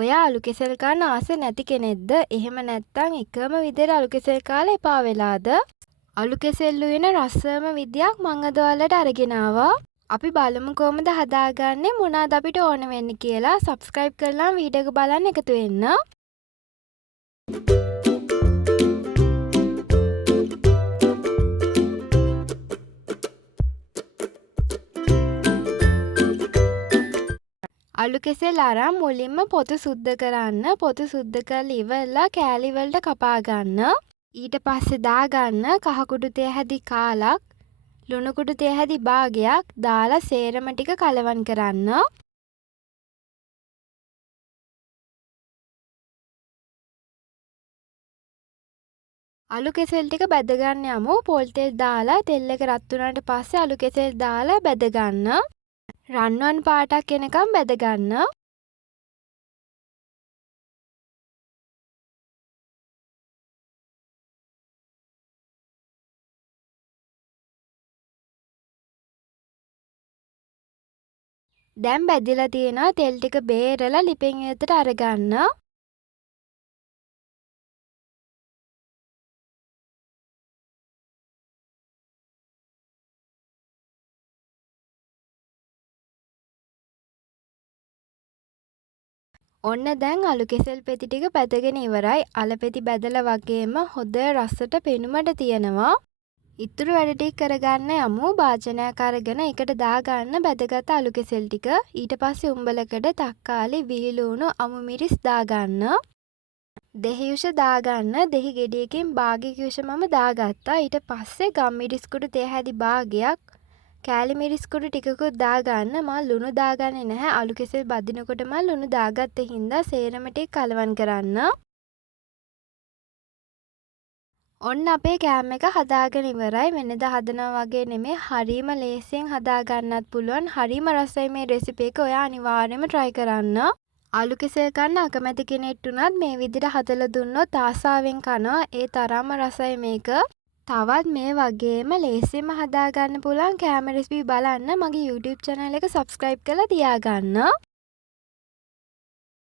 ඔයා අලු කෙසෙල් කන්න ආස නැති කෙනෙක්ද? එහෙම නැත්නම් එකම විදිහට අලු කෙසෙල් කාලා එපා වෙලාද? අලු කෙසෙල් උයන රසම විදියක් මං අද ඔයාලට අරගෙන ආවා. අපි බලමු කොහොමද හදාගන්නේ මොනවාද අපිට ඕන වෙන්නේ කියලා. subscribe කරලා වීඩියෝ එක බලන්න එකතු වෙන්න. අලු කෙසෙල් අරන් මුලින්ම පොතු සුද්ධ කරන්න. පොතු සුද්ධ කරලා ඉවරලා කෑලි වලට කපා ගන්න. ඊට පස්සේ දාගන්න කහ කුඩු තේ හැදි කාලක්, ලුණු කුඩු තේ හැදි භාගයක් දාලා සේරම ටික කලවම් කරන්න. අලු කෙසෙල් ටික බැද ගන්න යමු. පොල් තෙල් දාලා තෙල් එක රත් වුණාට පස්සේ අලු කෙසෙල් දාලා බැද ගන්න. රන්වන් පාටක් එනකම් බැද ගන්න. දැන් බැදිලා තියෙනවා. තෙල් ටික බේරලා ලිපෙන් එතට අරගන්න. ඔන්න දැන් අලු කෙසෙල් පෙති ටික බැදගෙන ඉවරයි. අල පෙති බැදලා වගේම හොඳ රසට පෙනුමට තියෙනවා. ඉතුරු වැඩ ටික කරගන්න යමු. භාජනයක් අරගෙන එකට දාගන්න බැදගත් අලු කෙසෙල් ටික. ඊට පස්සේ උඹලකට තක්කාලි, විහිළුණු, අමු මිරිස් දාගන්න. දෙහි යුෂ දාගන්න. දෙහි ගෙඩියකින් භාගයක යුෂ මම දාගත්තා. ඊට පස්සේ ගම් මිරිස් කුඩු තේ හැදි භාගයක්, කෑලි මිරිස් කුඩු ටිකකුත් දාගන්න. මම ලුණු දාගන්නේ නැහැ. අලු කෙසෙල් බදිනකොට මම ලුණු දාගත්තේ හින්දා සේරම ටික කලවම් කරන්න. ඔන්න අපේ කෑම එක හදාගෙන ඉවරයි. වෙනද හදනවා වගේ නෙමෙයි. හරිම ලේසියෙන් හදාගන්නත් පුළුවන්. හරිම රසයි මේ රෙසිපි එක. ඔයා අනිවාර්යයෙන්ම try කරන්න. අලු කෙසෙල් කන්න අකමැති කෙනෙක් උනත් මේ විදිහට හදලා දුන්නොත් ආසාවෙන් කනවා. ඒ තරම්ම රසයි මේක. තවත් මේ වගේම ලේසියෙන්ම හදාගන්න පුළුවන් කෑම රෙසිපි බලන්න මගේ YouTube channel එක subscribe කරලා තියාගන්න.